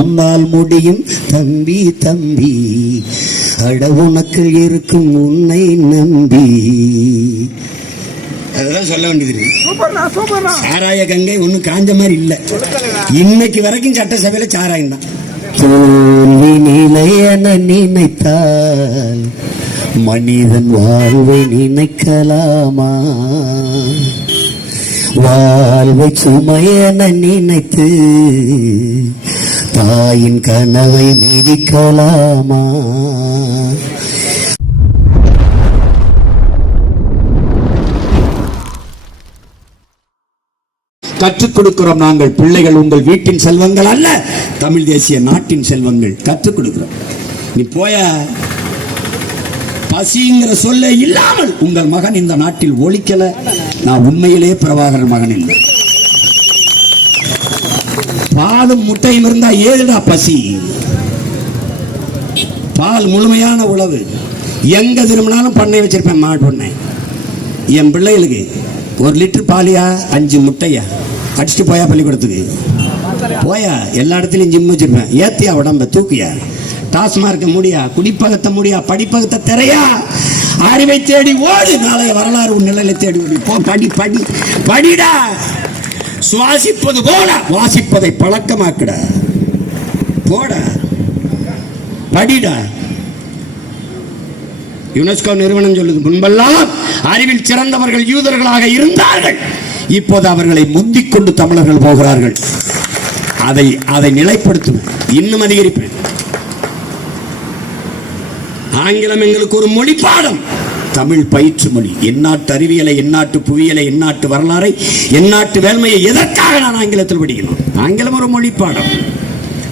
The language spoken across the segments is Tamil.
உன்னால் முடியும். தம்பி தம்பி அட உனக்கு இருக்கும் உன்னை நம்பி. அதெல்லாம் சொல்ல வேண்டியது சாராய கங்கை ஒன்றும் காஞ்ச மாதிரி இல்லை. இன்னைக்கு வரைக்கும் சட்டசபையில சாராயம் தான். தோல்வி நிலையென நினைத்தால் மனிதன் வாழ்வை நினைக்கலாமா? வாழ்வை சுமையென நினைத்து தாயின் கனவை மிதிக்கலாமா கற்றுக் கொடுக்கிறோம் நாங்கள் பிள்ளைகள் உங்கள் வீட்டின் செல்வங்கள் அல்ல தமிழ் தேசிய நாட்டின் செல்வங்கள். கற்றுக் கொடுக்கிறோம். நீ போய? பசிங்கிற சொல்ல இல்லாமல் உங்கள் மகன் இந்த நாட்டில் ஒழிக்கல. நான் உண்மையிலே பிரபாகரன் மகன் இல்லை. பாலும் முட்டையும் இருந்தா ஏதுடா பசி? பால் முழுமையான உழவு. எங்க திரும்பினாலும் பண்ணை வச்சிருப்பேன் மாடு பண்ணை. என் பிள்ளைகளுக்கு ஒரு லிட்டர் பாலியா அஞ்சு முட்டையா? அடிச்சுட்டு போயா பள்ளிக்கூடத்துக்கு? போயா எல்லா இடத்துலையும் ஜிம் வச்சிருப்பேன். ஏத்தியா உடம்ப தூக்கியா? டாஸ்மார்க்க முடியா குடிப்பகத்தை முடியா படிப்பகத்தை திரையா? அறிவை தேடி ஓடு நாளைய வரலாறு உன் நிலையில தேடி ஓடி. போ படி படி. படிடா. சுவாசிப்பது போல. வாசிப்பதை பழக்கமாக்கிட. போட. படிட. யுனெஸ்கோ நிறுவனம் சொல்லுது முன்பெல்லாம் அறிவில் சிறந்தவர்கள் யூதர்களாக இருந்தார்கள். இப்போது அவர்களை முந்திக் கொண்டு தமிழர்கள் போகிறார்கள். அதை அதை நிலைப்படுத்துவேன் இன்னும் அதிகரிப்பேன் ஆங்கிலம் எங்களுக்கு ஒரு மொழி பாடம் தமிழ் பயிற்று மொழி. எந்நாட்டு அறிவியலை எந்நாட்டு புவியியலை எந்நாட்டு வரலாறை எந்நாட்டு வேண்மையை எதற்காக நான் ஆங்கிலத்தில் படிக்கணும் ஆங்கிலம் ஒரு மொழி பாடம்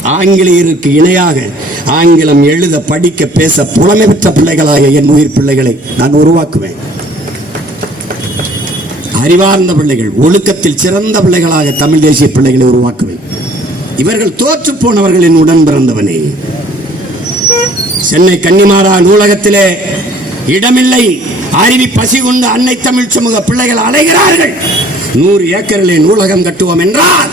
ஆங்கிலேயருக்கு இணையாக ஆங்கிலம் எழுத படிக்க பேச புலமை பெற்ற பிள்ளைகளாக என் உயிர் பிள்ளைகளை நான் உருவாக்குவேன். அறிவார்ந்த பிள்ளைகள் ஒழுக்கத்தில் சிறந்த பிள்ளைகளாக தமிழ் தேசிய பிள்ளைகளை உருவாக்குவேன். இவர்கள் தோற்று போனவர்களின் உடன் பிறந்தவனே. சென்னை கன்னிமாரா நூலகத்திலே இடமில்லை. அருவி பசி கொண்டு அன்னை தமிழ் சமூக பிள்ளைகள் அலைகிறார்கள். நூறு ஏக்கரிலே நூலகம் கட்டுவோம் என்றால்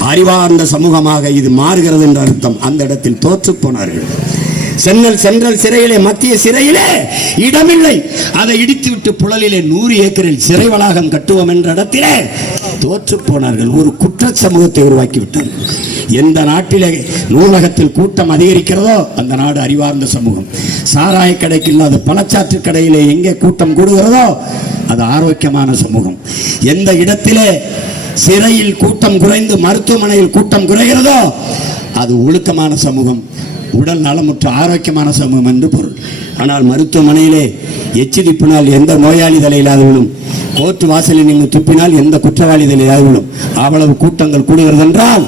அறிவார்ந்த சமூகமாக இது மாறுகிறது என்ற அர்த்தம் அந்த இடத்தில் தோற்று போனார்கள். சென்னல் சென்றல் சிறையிலே மத்திய சிறையிலே இடமில்லை. அதை இடித்துவிட்டு புழலிலே நூறு ஏக்கரில் சிறை வளாகம் கட்டுவோம் என்ற இடத்திலே தோற்று போனார்கள். ஒரு குற்ற சமூகத்தை உருவாக்கி விட்டார்கள் எந்த நாட்டிலே நூலகத்தில் கூட்டம் அதிகரிக்கிறதோ அந்த நாடு அறிவார்ந்த சமூகம். சாராய கடைக்கு இல்லாத பழச்சாற்று கடையிலே எங்கே கூட்டம் கூடுகிறதோ அது ஆரோக்கியமான சமூகம். எந்த இடத்திலே சிறையில் கூட்டம் குறைந்து மருத்துவமனையில் கூட்டம் குறைகிறதோ அது ஒழுக்கமான சமூகம். உடல் நலமுற்ற ஆரோக்கியமான சமூகம் என்று பொருள். ஆனால் மருத்துவமனையிலே எச்சி துப்பினால் எந்த நோயாளி தலையிலாது விழும் கோர்ட்டு வாசலில் நீங்கள் துப்பினால் எந்த குற்றவாளி தலையிலாது விழும் அவ்வளவு கூட்டங்கள் கூடுகிறது என்றால்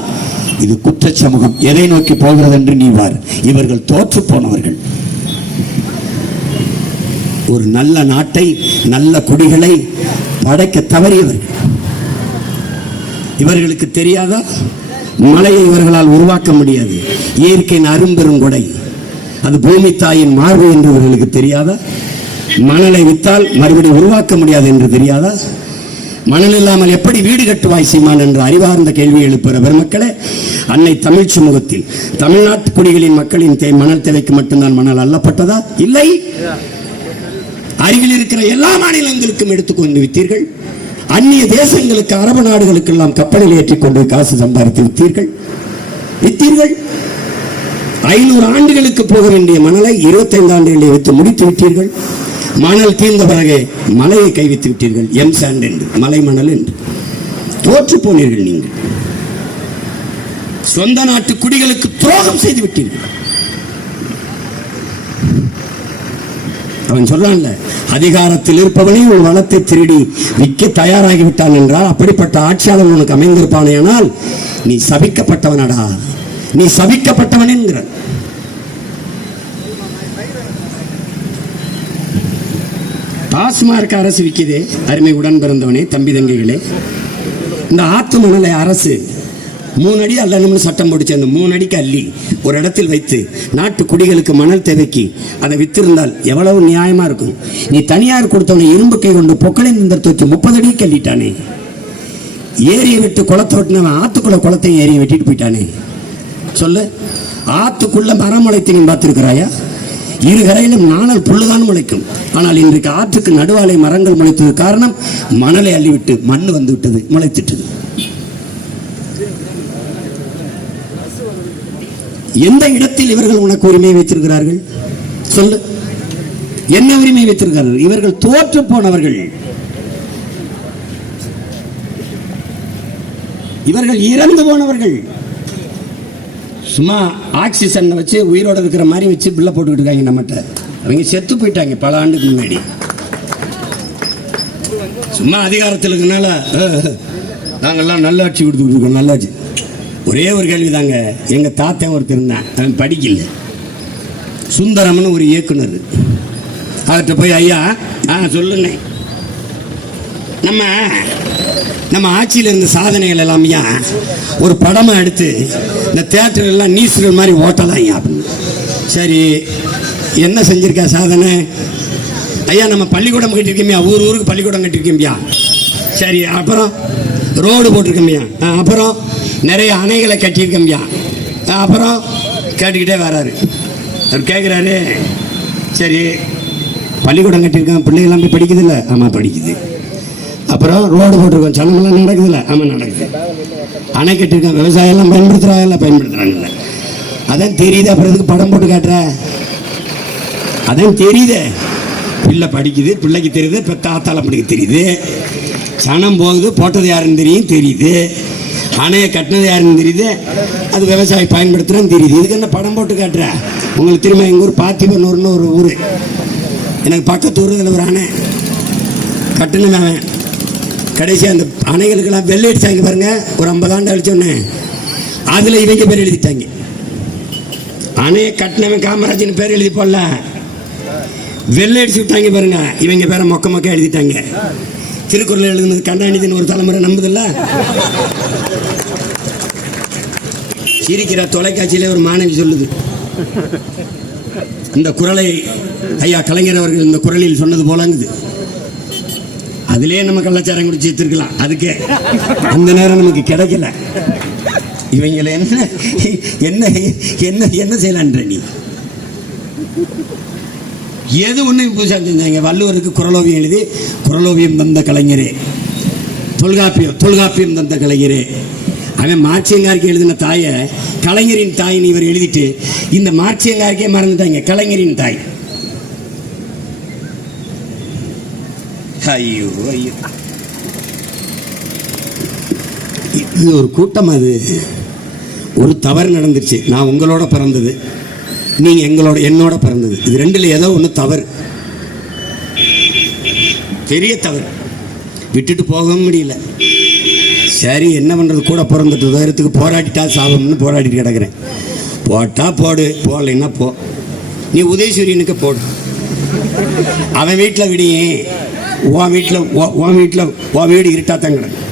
இது குற்ற சமூகம் எதை நோக்கி போகிறது என்று நீவார் இவர்கள் தோற்று போனவர்கள். ஒரு நல்ல நாட்டை நல்ல குடிகளை படைக்க தவறியவர்கள். இவர்களுக்கு தெரியாதா? மலையை இவர்களால் உருவாக்க முடியாது. இயற்கையின் அரும்பெரும் கொடை. அது பூமி தாயின் மார்பு என்று இவர்களுக்கு தெரியாதா? மணலை வித்தால் மறுபடியும் உருவாக்க முடியாது என்று தெரியாதா? மணல் இல்லாமல் எப்படி வீடு கட்டுவாய் சீமான் என்று அறிவார்ந்த கேள்வி எழுப்புகிற பெருமக்களே அன்னை தமிழ் சமூகத்தில் தமிழ்நாட்டு குடிகளின் மக்களின் தே மணல் தேவைக்கு மட்டும்தான் மணல் அல்லப்பட்டதா? இல்லை. அருகில் இருக்கிற எல்லா மாநிலங்களுக்கும் எடுத்துக்கொண்டு வித்தீர்கள் அந்நிய தேசங்களுக்கு அரபு நாடுகளுக்கெல்லாம் கப்பலில் ஏற்றிக் கொண்டு காசு சம்பாதித்து வித்தீர்கள். வித்தீர்கள் ஐநூறு ஆண்டுகளுக்கு போக வேண்டிய மணலை இருபத்தைந்து ஆண்டுகளில் வைத்து முடித்து விட்டீர்கள் மணல் தீர்ந்த பிறகு மலையை கைவித்து விட்டீர்கள் எம் சாண்ட் என்று மலை மணல் என்று. தோற்று போனீர்கள் நீங்கள். சொந்த நாட்டு குடிகளுக்கு துரோகம் செய்து விட்டீர்கள் அவன் சொல்றான்ல அதிகாரத்தில் இருப்பவனே உன் வளத்தை திருடி விற்க தயாராகிவிட்டான் என்றால் அப்படிப்பட்ட ஆட்சியாளர் உனக்கு அமைந்திருப்பானேயானால் நீ சபிக்கப்பட்டவனடா. நீ சபிக்கப்பட்டவன் என்கிற டாஸ்மார்க் அரசு விற்கிதே அருமை உடன் பிறந்தவனே தம்பி தங்கைகளே. இந்த ஆத்து மணலை அரசு மூணு அடி அல்லணும்னு சட்டம் போட்டுச்சு அந்த மூணு அடிக்கு அள்ளி ஒரு இடத்தில் வைத்து நாட்டு குடிகளுக்கு மணல் தேவைக்கு அதை வித்திருந்தால் எவ்வளவு நியாயமா இருக்கும்? நீ தனியார் கொடுத்தவனை இரும்பு கை கொண்டு பொக்களின் இந்த தூக்கி முப்பது அடிக்கு அள்ளிட்டானே. ஏரியை விட்டு குளத்தை வெட்டினவன் ஆத்துக்குள்ள குளத்தை ஏரியை வெட்டிட்டு போயிட்டானே. சொல்லு ஆத்துக்குள்ள மரம் முளைத்து நீ பார்த்திருக்கிறாயா? இரு கரையிலும் நாணல் புல்லுதான் முளைக்கும். ஆனால் இன்றைக்கு ஆற்றுக்கு நடுவாலை மரங்கள் முளைத்தது காரணம் மணலை அள்ளிவிட்டு மண் வந்து விட்டது முளைத்திட்டது. எந்த இடத்தில் இவர்கள் உனக்கு உரிமை வைத்திருக்கிறார்கள்? சொல்லு. என்ன உரிமை வைத்திருக்கிறார்கள்? இவர்கள் தோற்று போனவர்கள். இவர்கள் இறந்து போனவர்கள். சும்மா ஆக்சிஜன் வச்சு உயிரோட இருக்கிற மாதிரி வச்சு பில்ல போட்டுக்கிட்டு இருக்காங்க நம்மகிட்ட. அவங்க செத்து போயிட்டாங்க பல ஆண்டுக்கு முன்னாடி. சும்மா அதிகாரத்தில் இருக்கனால நாங்கள்லாம் நல்லாட்சி கொடுத்துக்கிட்டு இருக்கோம் நல்லாட்சி ஒரே ஒரு கேள்வி தாங்க எங்கள் தாத்தன் ஒருத்தர் இருந்தான். அவன் படிக்கல. சுந்தரம்னு ஒரு இயக்குனர். அவர்கிட்ட போய் ஐயா ஆ சொல்லுங்க. நம்ம நம்ம ஆட்சியில் இருந்த சாதனைகள் எல்லாமே ஒரு படமாக எடுத்து இந்த தேட்டர் எல்லாம் நீசுகள் மாதிரி ஓட்டலாம் ஐயா அப்படின்னு? சரி என்ன செஞ்சுருக்கா சாதனை? ஐயா நம்ம பள்ளிக்கூடம் கட்டியிருக்கோம்யா. ஊர் ஊருக்கு பள்ளிக்கூடம் கட்டியிருக்கோம்யா. சரி அப்புறம் ரோடு போட்டிருக்கோம்யா. ஆ, அப்புறம்? நிறைய அணைகளை கட்டியிருக்கோம்யா அப்புறம் கேட்டுக்கிட்டே வராரு. அவர் கேட்குறாரு சரி பள்ளிக்கூடம் கட்டியிருக்கான் பிள்ளைகள்லாம் போய் படிக்குதுல்ல? ஆமாம் படிக்குது. அப்புறம் ரோடு போட்டிருக்கோம் சனமெல்லாம் நடக்குதுல்ல? ஆமாம் நடக்குது. அணை கட்டியிருக்கான் விவசாயம் எல்லாம் பயன்படுத்துகிறாங்கல்ல பயன்படுத்துகிறாங்கல்ல அதான் தெரியுது அப்புறம் எதுக்கு படம் போட்டு காட்டுற? அதான் தெரியுதே. பிள்ளை படிக்குது பிள்ளைக்கு தெரியுது இப்போ தாத்தால பிள்ளைக்கு தெரியுது. சனம் போகுது போட்டது யாருன்னு தெரியும் தெரியுது. அணையை கட்டினது யாருன்னு தெரியுது? அது விவசாயி பயன்படுத்துறேன்னு தெரியுது. இதுக்கு என்ன படம் போட்டு காட்டுற? உங்களுக்கு திரும்ப எங்கள் ஊர் பாத்திபனூர்னு ஒரு ஊர். எனக்கு பக்கத்து ஊர் இதில் ஒரு அணை கட்டணும் அவன். கடைசி அந்த அணைகளுக்கெல்லாம் வெள்ளை அடிச்சாங்க பாருங்கள் ஒரு ஐம்பது ஆண்டு அழிச்சோன்னே அதில் இவங்க பேர் எழுதிட்டாங்க. அணையை கட்டினவன் காமராஜன் பேர் எழுதி போடல. வெள்ளை அடிச்சு விட்டாங்க பாருங்க. இவங்க பேரை மொக்க மொக்க எழுதிட்டாங்க. திருக்குறள் எழுதுனது கண்டாநிதினு ஒரு தலைமுறை நம்புதில்ல? சிரிக்கிற தொலைக்காட்சியிலே ஒரு மாணவி சொல்லுது. இந்த குரலை ஐயா கலைஞர் அவர்கள் இந்த குரலில் சொன்னது போலங்குது. அதிலே நம்ம கள்ளச்சாரம் குடிச்சு எடுத்துருக்கலாம் அதுக்கே. அந்த நேரம் நமக்கு கிடைக்கல. இவங்களை என்ன என்ன என்ன என்ன செய்யலான்ற நீ? எது ஒன்று புதுசாக செஞ்சாங்க வள்ளுவருக்கு குரலோவியம் எழுதி குரலோவியம் தந்த கலைஞரே. தொல்காப்பியம் தொல்காப்பியம் தந்த கலைஞரே. அவன் மார்ச்சியங்காருக்கு எழுதின தாயை கலைஞரின் தாயின்னு இவர் எழுதிட்டு இந்த மார்ச்சியங்காருக்கே மறந்துட்டாங்க கலைஞரின் தாய். ஐயோ ஐயோ. இது ஒரு கூட்டம் அது. ஒரு தவறு நடந்துருச்சு. நான் உங்களோட பிறந்தது. நீங்க எங்களோட என்னோட பிறந்தது. இது ரெண்டுல ஏதோ ஒன்று தவறு. பெரிய தவறு. விட்டுட்டு போகவும் முடியல. சரி என்ன பண்றது? கூட பிறந்துட்டு உதயத்துக்கு போராடிட்டா சாபம்னு போராடிட்டு கிடக்குறேன். போட்டா போடு போடலைன்னா போ. நீ உதயசூரியனுக்கு போடு. அவன் வீட்டில் விடியே உன் வீட்டில் உன் வீட்டில் உன் வீடு இருட்டாத்தான் கிடக்கு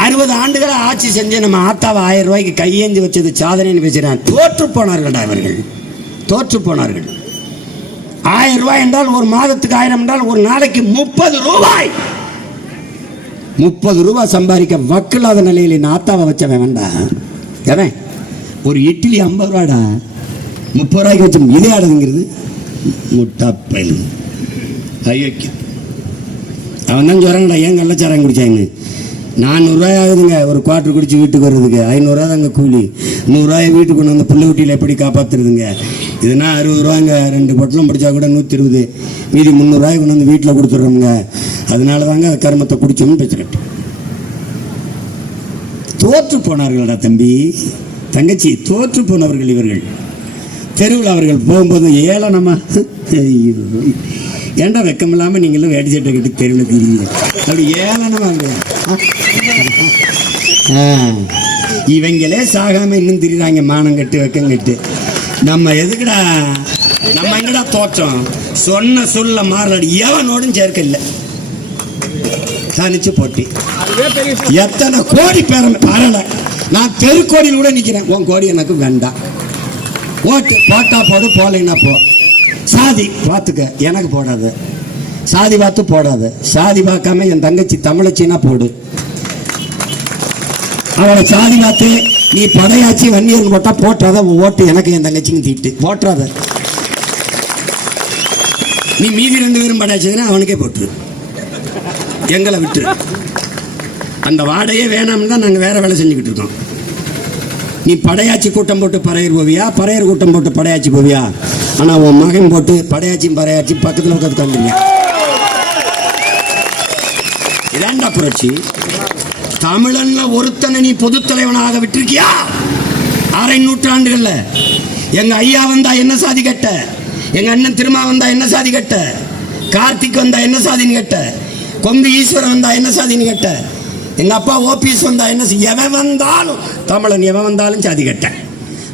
அறுபது ஆண்டுகளை ஆட்சி செஞ்சு நம்ம ஆத்தாவை ஆயிரம் ரூபாய்க்கு கையேந்தி வச்சது சாதனைன்னு பேசுகிறான் தோற்று போனார்கள் அவர்கள் தோற்று போனார்கள். ஆயிரம் ரூபாய் என்றால் ஒரு மாதத்துக்கு ஆயிரம் என்றால் ஒரு நாளைக்கு முப்பது ரூபாய். முப்பது ரூபாய் சம்பாதிக்க வக்கில்லாத நிலையில் நான் ஆத்தாவை வச்சவன் வேண்டா. ஏவன் ஒரு இட்லி ஐம்பது ரூபாடா முப்பது ரூபாய்க்கு வச்சு இதே ஆடுதுங்கிறது முட்டாப்பையில் ஐயோ அவன் தான் சொல்கிறாங்கடா ஏன் கள்ளச்சாரம் குடிச்சாங்கன்னு நானூறுரூவா ஆகுதுங்க ஒரு குவாட்ரு குடிச்சு வீட்டுக்கு வர்றதுக்கு. ஐநூறுரூவா தாங்க கூலி. நூறுரூவாயை வீட்டுக்கு கொண்டு வந்து புள்ள குட்டியில் எப்படி காப்பாற்றுறதுங்க இதுனா அறுபது ரூபாங்க ரெண்டு பொட்டலம் படித்தா கூட நூற்றி இருபது மீதி முந்நூறுரூவாய் கொண்டு வந்து வீட்டில் கொடுத்துட்றோம்ங்க அதனால தாங்க அது கருமத்தை குடிச்சோம்னு பேசுகிறேன் தோற்று போனார்களடா தம்பி. தங்கச்சி தோற்று போனவர்கள் இவர்கள். தெருவில் அவர்கள் போகும்போது ஏளனமா ஐயோ. ஏன்டா வெக்கம் இல்லாமல் நீங்களும் வேட்டி சட்டை கட்டி தெருவில் தெரியுது அப்படி ஏளனமாக இவங்களே சாகாம இன்னும் திரிதாங்க மானம் கட்டு வெக்கம் கட்டு. நம்ம எதுக்குடா நம்ம எங்கடா தோற்றம்? சொன்ன சொல்ல மாறலடி. எவனோடும் சேர்க்க இல்லை தனிச்சு போட்டி. எத்தனை கோடி பேரம் பரல நான் தெருக்கோடியில் கூட நிற்கிறேன் உன் கோடி எனக்கு வேண்டாம் ஓட்டு போட்டா போடு போலைன்னா போ. சாதி பார்த்துக்க. எனக்கு போடாது. சாதி பார்த்து போடாத. சாதி பார்க்காம என் தங்கச்சி தமிழச்சின்னா போடு. அவளை சாதி பார்த்து நீ படையாச்சி வன்னியர் போட்டா போட்டாத உன் ஓட்டு எனக்கு என் தங்கச்சிங்க தீட்டு. போட்டுறாத நீ மீதி ரெண்டு பேரும் படையாச்சதுன்னா அவனுக்கே போட்டுரு. எங்களை விட்டுரு. அந்த வாடகையே வேணாம்னு தான் நாங்கள் வேற வேலை செஞ்சுக்கிட்டு இருக்கோம். நீ படையாச்சி கூட்டம் போட்டு பறையர் போவியா? பறையர் கூட்டம் போட்டு படையாச்சி போவியா? ஆனால் உன் மகன் போட்டு படையாச்சியும் பறையாச்சி பக்கத்தில் உட்காந்து தந்துருங்க ஏண்டா புரட்சி. தமிழன்ல ஒருத்தனை நீ பொது தலைவனாக விட்டிருக்கியா? அரை நூற்றாண்டுகள்ல. எங்க ஐயா வந்தா என்ன சாதி கட்ட? எங்க அண்ணன் திருமா வந்தா என்ன சாதி கட்ட? கார்த்திக் வந்தா என்ன சாதின்னு கட்ட? கொங்கு ஈஸ்வரன் வந்தா என்ன சாதின்னு கட்ட? எங்க அப்பா ஓபிஎஸ் வந்தா என்ன எவன் வந்தாலும் தமிழன் எவன் வந்தாலும் சாதி கட்ட.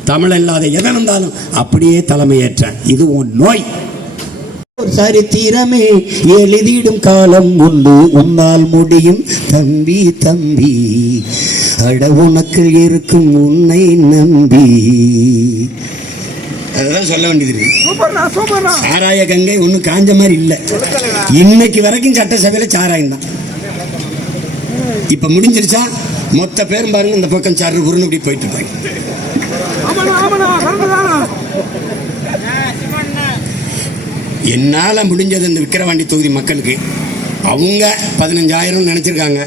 தமிழன் இல்லாத எவன் வந்தாலும் அப்படியே தலைமையேற்ற. இது உன் நோய். சரித்திரமே எழுதிடும் காலம் உண்டு உன்னால் முடியும். தம்பி தம்பி அட உனக்கு இருக்கும் உன்னை நம்பி. அதுதான் சொல்ல வேண்டியது சாராய கங்கை ஒன்றும் காஞ்ச மாதிரி இல்லை. இன்னைக்கு வரைக்கும் சட்டசபையில் சாராயம் தான். இப்போ முடிஞ்சிருச்சா? மொத்த பேரும் பாருங்க இந்த பக்கம் சாரு குருன்னு இப்படி போயிட்டு இருப்பாங்க என்னால் முடிஞ்சது இந்த விக்கிரவாண்டி தொகுதி மக்களுக்கு. அவங்க பதினஞ்சாயிரம் நினச்சிருக்காங்க.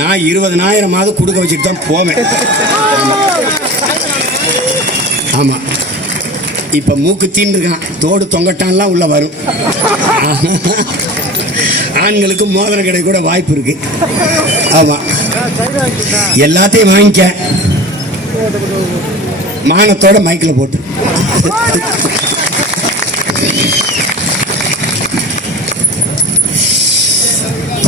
நான் இருபதனாயிரமாவது கொடுக்க வச்சுட்டு தான் போவேன். ஆமாம் இப்போ மூக்கு தீண்டிருக்கான் தோடு தொங்கட்டான்லாம் உள்ளே வரும். ஆண்களுக்கு மோதிர கடை கூட வாய்ப்பு இருக்கு. ஆமாம் எல்லாத்தையும் வாங்கிக்க. மானத்தோட மைக்கில் போட்டு.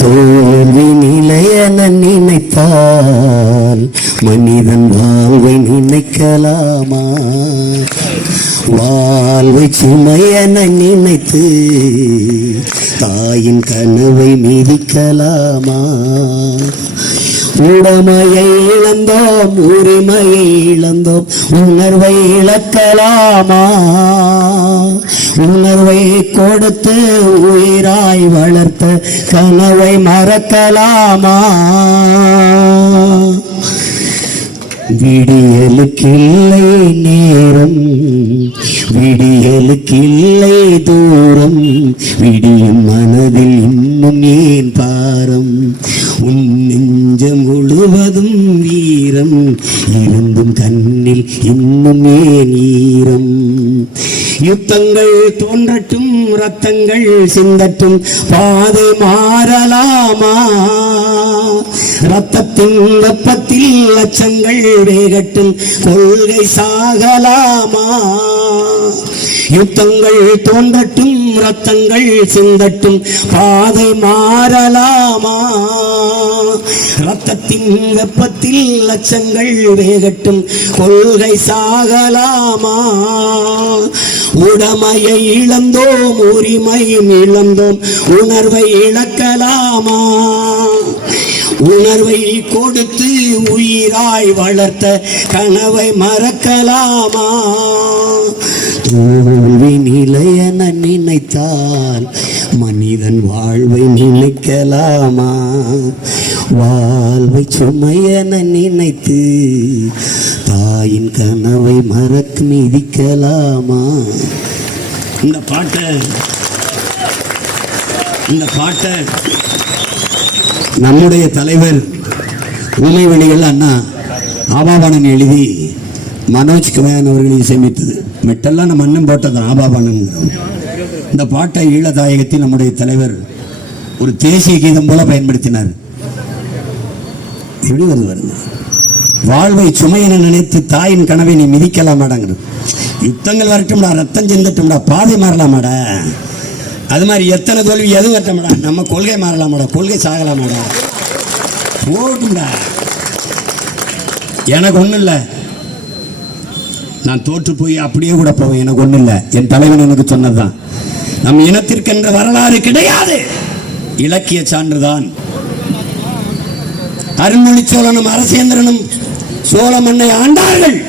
தோல்வி நிலையன நினைத்தால் மனிதன் வாழ்வை நினைக்கலாமா? வாழ்வை சுமையன நினைத்து தாயின் கனவை மிதிக்கலாமா? உடமையை இழந்தோம் உரிமையை இழந்தோம். உணர்வை இழக்கலாமா? உணர்வை கொடுத்து உயிராய் வளர்த்த கனவை மறக்கலாமா? விடியலுக்கில்லை நேரம் விடியலுக்கில்லை தூரம். விடியும் மனதில் இன்னும் ஏன் பாரம்? உன் நெஞ்சம் முழுவதும் வீரம் இருந்தும் கண்ணில் இன்னும் ஏன் ஈரம்? யுத்தங்கள் தோன்றட்டும் ரத்தங்கள் சிந்தட்டும் பாதை மாறலாமா? ரத்தத்தின் வெப்பத்தில் லட்சங்கள் வேகட்டும். கொள்கை சாகலாமா? யுத்தங்கள் தோன்றட்டும் ரத்தங்கள் சிந்தட்டும். பாதை மாறலாமா? ரத்தத்தின் வெப்பத்தில் லட்சங்கள் வேகட்டும். கொள்கை சாகலாமா? உடமையை இழந்தோம் உரிமையும் இழந்தோம். உணர்வை இழக்கலாமா? உணர்வை கொடுத்து உயிராய் வளர்த்த கனவை மறக்கலாமா? தோல்வி நிலையென நினைத்தால் மனிதன் வாழ்வை நினைக்கலாமா? வாழ்வை சுமையென நினைத்து தாயின் கனவை மறக்க மிதிக்கலாமா? இந்த பாட்டை இந்த பாட்டை நம்முடைய தலைவர் உமைவெளிகள் அண்ணா ஆபாபானன் எழுதி மனோஜ் கவையான் அவர்கள் இசையமைத்தது. மெட்டெல்லாம் நம்ம அண்ணன் போட்டது ஆபாபானன் இந்த பாட்டை ஈழதாயகத்தில் நம்முடைய தலைவர் ஒரு தேசிய கீதம் போல பயன்படுத்தினார். எப்படி வருது வருது வாழ்வை சுமையென நினைத்து தாயின் கனவை நீ மிதிக்கலாமாடாங்கிறது. யுத்தங்கள் வரட்டும்டா ரத்தம் சிந்தட்டும்டா பாதை மாறலாமாடா. அது மாதிரி எத்தனை தோல்வி எதுவும் வரட்டமாடா நம்ம கொள்கை மாறலாமாடா? கொள்கை சாகலாமாடா? போட்டும்டா. எனக்கு ஒன்றும் இல்லை. நான் தோற்று போய் அப்படியே கூட போவேன். எனக்கு ஒன்றும் இல்லை. என் தலைவன் எனக்கு சொன்னதுதான். நம் இனத்திற்கென்ற வரலாறு கிடையாது. இலக்கிய சான்றுதான். அருண்மொழி சோழனும் அரசேந்திரனும் சோழ மண்ணை ஆண்டார்கள்.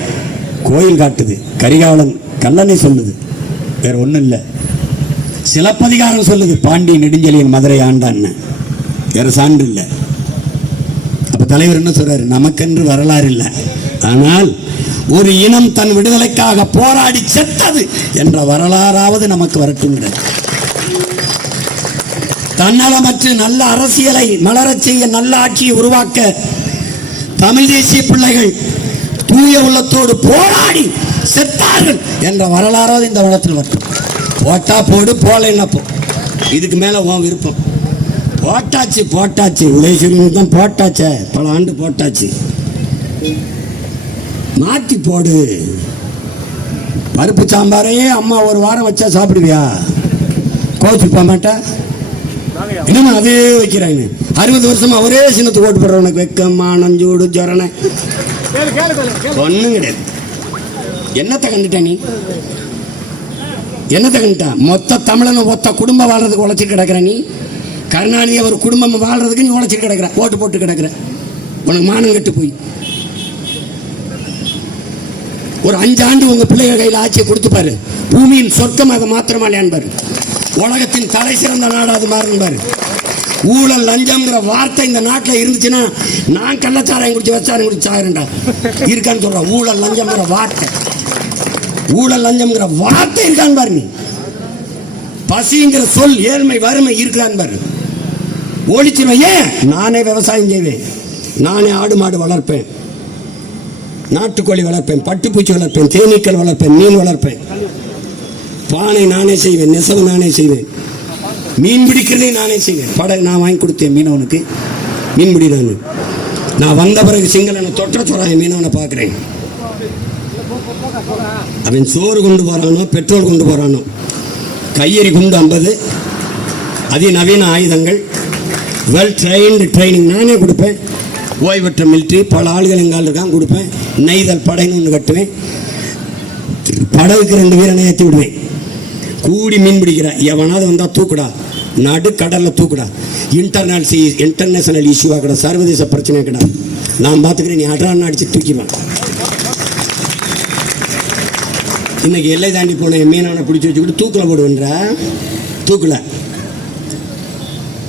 கோயில் காட்டுது. கரிகாலன் கல்லனை சொல்லுது. வேற ஒன்றும் இல்லை. சிலப்பதிகாரம் சொல்லுது பாண்டிய நெடுஞ்செழியன் மதுரை ஆண்டான்னு. வேற சான்று இல்லை. அப்ப தலைவர் என்ன சொல்றாரு? நமக்கென்று வரலாறு இல்லை. ஆனால் ஒரு இனம் தன் விடுதலைக்காக போராடி செத்தது என்ற வரலாறாவது நமக்கு வரட்டுங்கிறார். தன்னலமற்று நல்ல அரசியலை மலரச் செய்ய நல்ல ஆட்சியை உருவாக்க தமிழ் தேசிய பிள்ளைகள் தூய உள்ளத்தோடு போராடி செத்தார்கள் என்ற வரலாறாவது இந்த உலகத்தில் வரட்டும். போட்டா போடு போலைன்னா போ. இதுக்கு மேல உன் விருப்பம். போட்டாச்சு போட்டாச்சு. உதயசூரியனுக்கு தான் போட்டாச்சே. பல ஆண்டு போட்டாச்சு. மாத்தி போடு. பருப்பு சாம்பாரையே அம்மா ஒரு வாரம் வச்சா சாப்பிடுவியா? கோச்சு போக மாட்டா? இன்னும் அதே வைக்கிறாங்க அறுபது வருஷமா ஒரே சின்னத்துக்கு ஓட்டு போடுறவனுக்கு வெக்கம் மானஞ்சூடு ஜொரணை. ஒன்றும் கிடையாது. என்னத்தை கண்டுட்ட நீ? என்னத்தை மொத்த தமிழனை ஒத்த குடும்பம் வாழ்றதுக்கு உழைச்சிட்டு கிடக்குற நீ? கருணாநிதி ஒரு குடும்பம் வாழ்றதுக்கு நீ உழைச்சிட்டு கிடக்குற. ஓட்டு போட்டு கிடக்குற. உனக்கு மானம் கட்டு போய். ஒரு அஞ்சாண்டு உங்க பிள்ளைகள் கையில் ஆட்சியை கொடுத்துப்பாரு பூமியின் சொர்க்கம் அதை மாத்திரமா பாரு உலகத்தின் தலை சிறந்த நாடு அது மாறணும் பாரு ஊழல் லஞ்சம்ங்கிற வார்த்தை இந்த நாட்டில் இருந்துச்சுன்னா நான் கள்ளச்சாராயம் குடிச்சு வச்சாரம் குடிச்சு சாயிரண்டா இருக்கான்னு சொல்றேன் ஊழல் லஞ்சம்ங்கிற வார்த்தை. ஊழல் லஞ்சம்ங்கிற வார்த்தை இருக்கான்னு பாருங்க பசிங்கிற சொல் ஏழ்மை வறுமை இருக்கான்னு பாரு ஒழிச்சிருவேன் ஏன்? நானே விவசாயம் செய்வேன். நானே ஆடு மாடு வளர்ப்பேன். நாட்டுக்கோழி வளர்ப்பேன் பட்டுப்பூச்சி வளர்ப்பேன் தேனீக்கள் வளர்ப்பேன் மீன் வளர்ப்பேன். பானை நானே செய்வேன் நெசவு நானே செய்வேன். மீன் பிடிக்கிறதே நானே செய்வேன். படகு நான் வாங்கி கொடுத்தேன் மீனவனுக்கு. மீன் பிடி நான் வந்த பிறகு சிங்களனை தொற்ற சொறாங்க மீனவனை பார்க்குறேன். அவன் சோறு கொண்டு போகிறானோ பெட்ரோல் கொண்டு போகிறானோ கையெறி குண்டு ஐம்பது. அதிநவீன ஆயுதங்கள். வெல் ட்ரெயின்டு ட்ரைனிங் நானே கொடுப்பேன். ஓய்வற்ற மிலிட்ரி பல ஆளுகள் எங்கால் இருக்கான் கொடுப்பேன். நெய்தல் படைன்னு ஒன்று கட்டுவேன். படகுக்கு ரெண்டு பேரை ஏற்றி விடுவேன். கூடி மீன் பிடிக்கிற எவனாவது வந்தால் தூக்குடா. நடு கடலில் தூக்குடா இன்டர்னல் சி இன்டர்நேஷனல் இஷ்யூவாக கூட. சர்வதேச பிரச்சனை கிடா. நான் பார்த்துக்கிறேன் நீ அட்ரான் அடித்து தூக்கிடுவேன். இன்னைக்கு எல்லை தாண்டி போன என் மீனவனை பிடிச்சி வச்சுக்கிட்டு தூக்கில் போடுவேன்ற. தூக்கில்.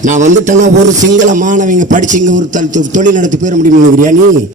நான் வந்துட்டேன்னா ஒரு சிங்கள மாணவிங்க படிச்சு இங்கே ஒரு தொழில் நடத்தி போயிட முடியுமா நீ?